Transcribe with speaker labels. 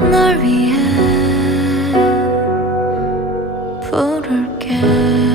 Speaker 1: 널 위해 부를게.